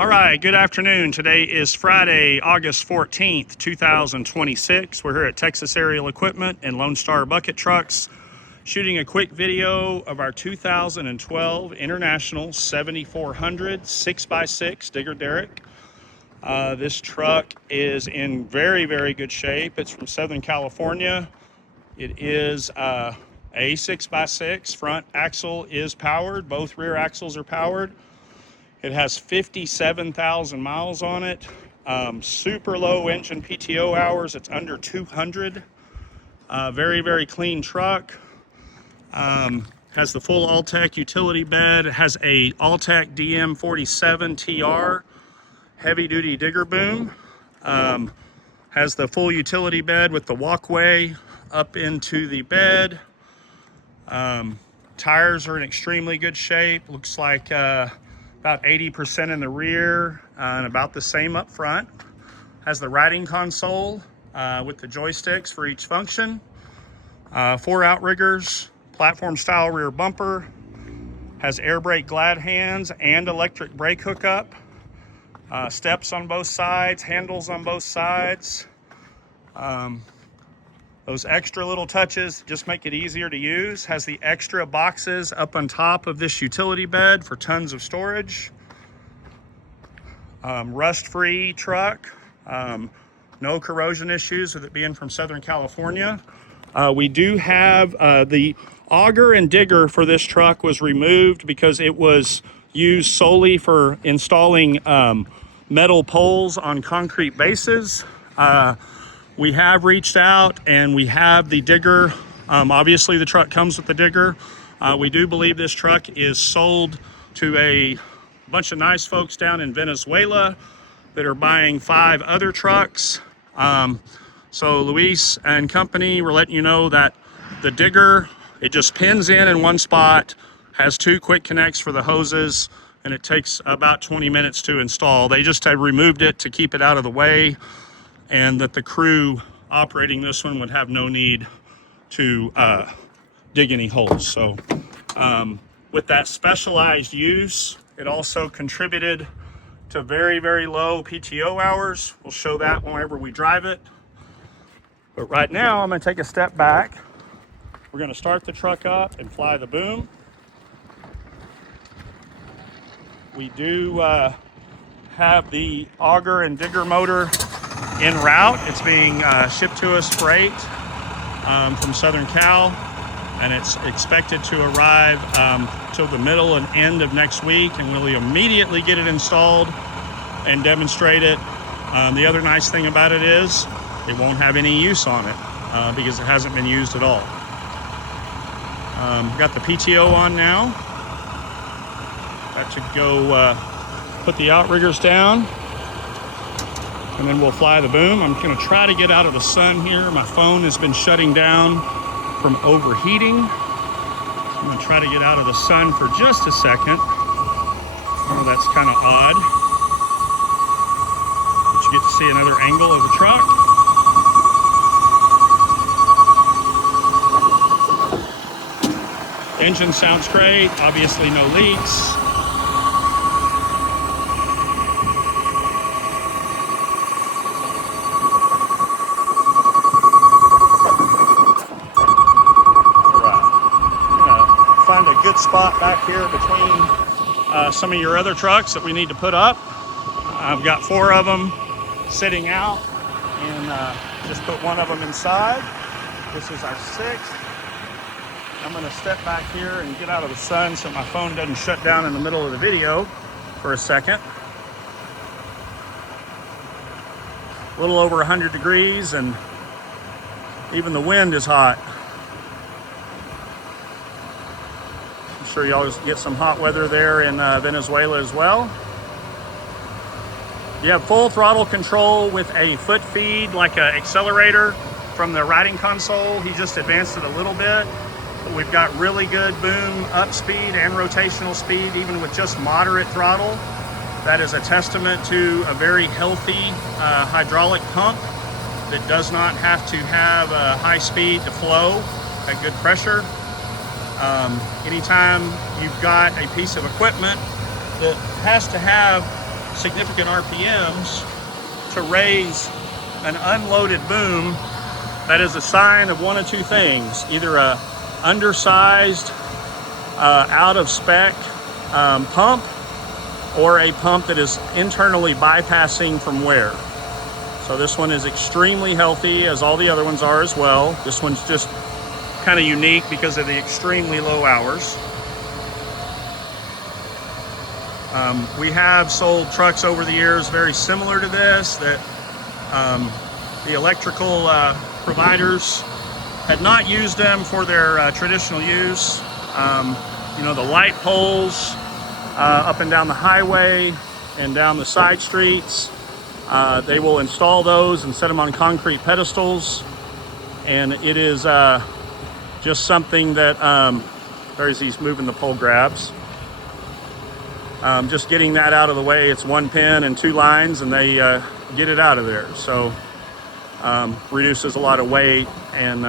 All right, good afternoon. Today is Friday, August 14th, 2026. We're here at Texas Aerial Equipment and Lone Star Bucket Trucks, shooting a quick video of our 2012 International 7400 6x6 digger Derrick. This truck is in very, very good shape. It's from Southern California. It is a 6x6. Front axle is powered. Both rear axles are powered. It has 57,000 miles on it. Super low engine PTO hours. It's under 200. Very, very clean truck. Has the full Altec utility bed. It has a Altec DM47TR heavy-duty digger boom. Has the full utility bed with the walkway up into the bed. Tires are in extremely good shape. Looks like about 80% in the rear and about the same up front. Has the riding console with the joysticks for each function. 4 outriggers, platform style rear bumper. Has air brake glad hands and electric brake hookup. Steps on both sides, handles on both sides. Those extra little touches just make it easier to use. Has the extra boxes up on top of this utility bed for tons of storage. Rust-free truck. No corrosion issues with it being from Southern California. We do have the auger and digger for this truck was removed because it was used solely for installing metal poles on concrete bases. We have reached out and we have the digger. Obviously the truck comes with the digger. We do believe this truck is sold to a bunch of nice folks down in Venezuela that are buying 5 other trucks. So Luis and company, we're letting you know that the digger, it just pins in one spot, has 2 quick connects for the hoses, and it takes about 20 minutes to install. They just had removed it to keep it out of the way, and that the crew operating this one would have no need to dig any holes. So with that specialized use, it also contributed to very, very low PTO hours. We'll show that whenever we drive it. But right now, I'm gonna take a step back. We're gonna start the truck up and fly the boom. We do have the auger and digger motor en route. It's being shipped to us freight from Southern Cal, and it's expected to arrive till the middle and end of next week, and we'll immediately get it installed and demonstrate it. The other nice thing about it is it won't have any use on it because it hasn't been used at all. Got the PTO on now. Got to go put the outriggers down, and then we'll fly the boom. I'm gonna try to get out of the sun here. My phone has been shutting down from overheating. I'm gonna try to get out of the sun for just a second. Oh, that's kind of odd. But you get to see another angle of the truck. Engine sounds great, obviously no leaks. Spot back here between some of your other trucks that we need to put up. I've got 4 of them sitting out, and just put 1 of them inside. This is our 6th. I'm going to step back here and get out of the sun so my phone doesn't shut down in the middle of the video for a second. A little over 100 degrees, and even the wind is hot. Sure y'all get some hot weather there in Venezuela as well. You have full throttle control with a foot feed, like an accelerator from the riding console. He just advanced it a little bit, but we've got really good boom up speed and rotational speed, even with just moderate throttle. That is a testament to a very healthy hydraulic pump that does not have to have a high speed to flow at good pressure. Anytime you've got a piece of equipment that has to have significant RPMs to raise an unloaded boom, that is a sign of one of two things: either a undersized, out of spec pump, or a pump that is internally bypassing from wear. So this one is extremely healthy, as all the other ones are as well. This one's just kind of unique because of the extremely low hours. We have sold trucks over the years very similar to this, that the electrical providers had not used them for their traditional use. You know, the light poles up and down the highway and down the side streets, they will install those and set them on concrete pedestals, and it is just something that there's these moving the pole grabs. Just getting that out of the way. It's one pin and two lines, and they get it out of there. So reduces a lot of weight and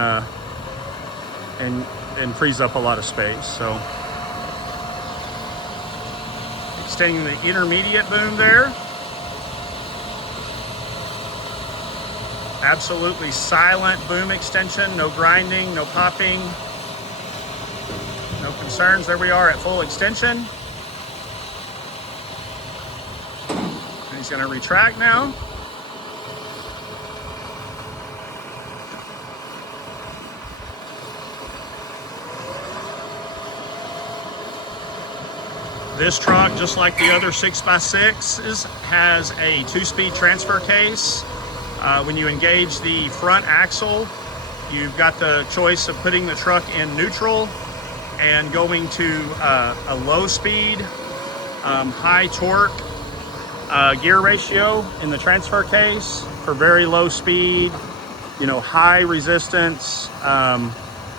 frees up a lot of space. So extending the intermediate boom there. Absolutely silent boom extension, no grinding, no popping, no concerns. There we are at full extension. And he's going to retract now. This truck, just like the other 6x6s, has a 2-speed transfer case. When you engage the front axle, you've got the choice of putting the truck in neutral and going to a low speed, high torque gear ratio in the transfer case for very low speed, you know, high resistance,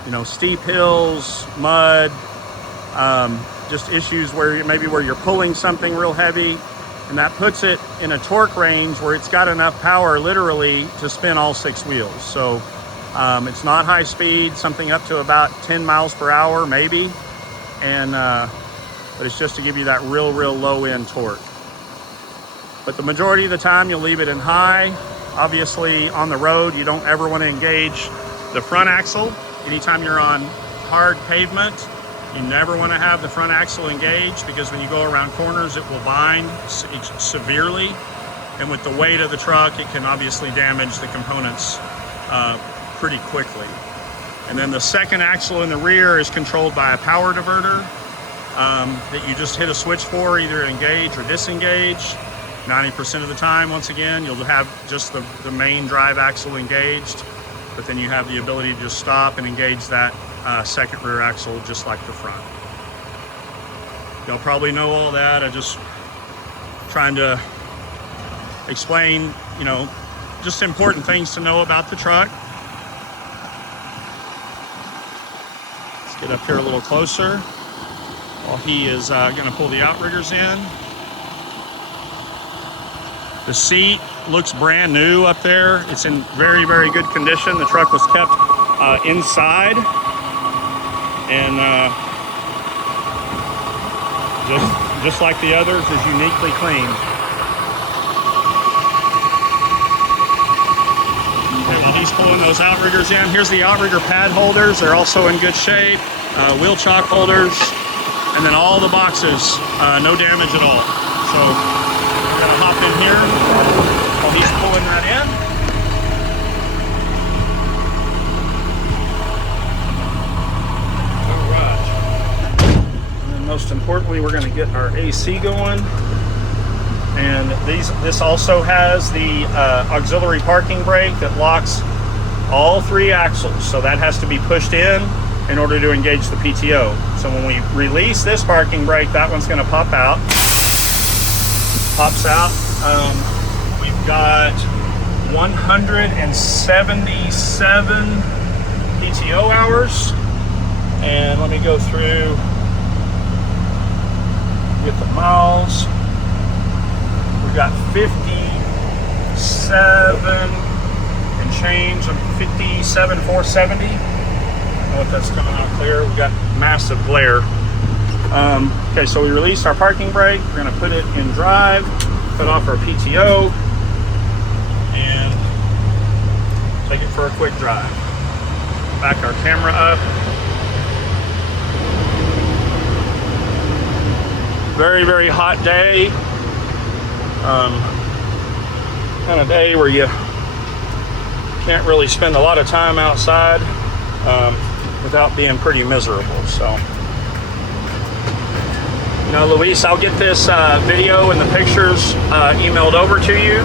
you know, steep hills, mud, just issues where you're pulling something real heavy. And that puts it in a torque range where it's got enough power literally to spin all 6 wheels. So it's not high speed, something up to about 10 miles per hour maybe. And but it's just to give you that real low end torque. But the majority of the time you'll leave it in high. Obviously on the road, you don't ever want to engage the front axle. Anytime you're on hard pavement, you never want to have the front axle engaged, because when you go around corners, it will bind severely. And with the weight of the truck, it can obviously damage the components pretty quickly. And then the second axle in the rear is controlled by a power diverter that you just hit a switch for, either engage or disengage. 90% of the time, once again, you'll have just the main drive axle engaged, but then you have the ability to just stop and engage that second rear axle just like the front. Y'all probably know all that. I just trying to explain, you know, just important things to know about the truck. Let's get up here a little closer while he is going to pull the outriggers in. The seat looks brand new up there. It's in very good condition. The truck was kept inside, and just like the others, is uniquely clean. Okay, while he's pulling those outriggers in, here's the outrigger pad holders. They're also in good shape. Wheel chock holders, and then all the boxes, no damage at all. So we're gonna hop in here while he's pulling that in. All right. And then most importantly, we're gonna get our AC going. And this also has the auxiliary parking brake that locks all 3 axles. So that has to be pushed in order to engage the PTO. So when we release this parking brake, that one's gonna pop out. Pops out. We've got 177 PTO hours. And let me go through, get the miles. We've got 57 and change of 57,470. I don't know if that's coming out clear. We've got massive glare. Okay, so we released our parking brake. We're gonna put it in drive. cut off our PTO and take it for a quick drive. Back our camera up. Very, very hot day. Kind of day where you can't really spend a lot of time outside without being pretty miserable. So, you know, Luis, I'll get this video and the pictures emailed over to you.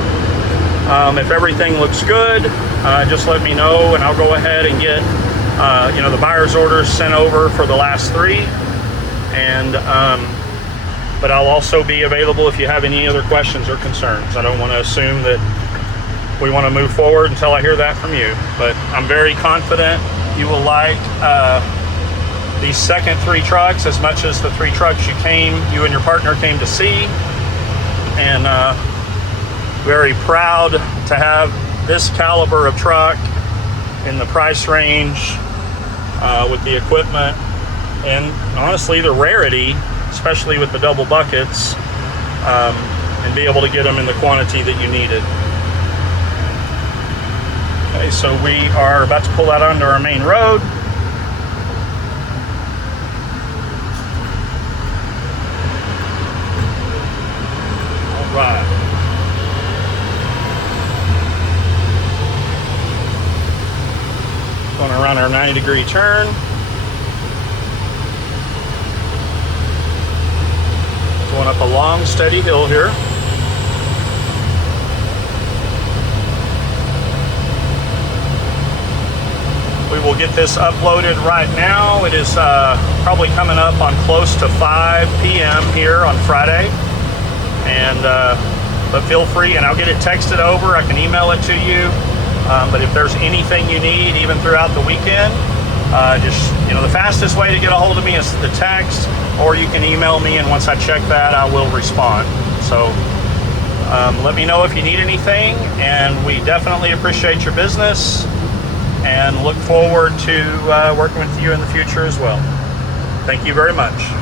If everything looks good, just let me know and I'll go ahead and get you know, the buyer's orders sent over for the last 3. And but I'll also be available if you have any other questions or concerns. I don't want to assume that we want to move forward until I hear that from you. But I'm very confident you will like these second 3 trucks as much as the 3 trucks you and your partner came to see. And very proud to have this caliber of truck in the price range with the equipment and honestly the rarity, especially with the double buckets, and be able to get them in the quantity that you needed. Okay, so we are about to pull out onto our main road. All right. Going around our 90-degree turn. Going up a long, steady hill here. We will get this uploaded right now. It is probably coming up on close to 5 p.m. here on Friday. And but feel free, and I'll get it texted over. I can email it to you. But if there's anything you need, even throughout the weekend, just, you know, the fastest way to get a hold of me is the text, or you can email me, and once I check that, I will respond. So let me know if you need anything, and we definitely appreciate your business and look forward to working with you in the future as well. Thank you very much.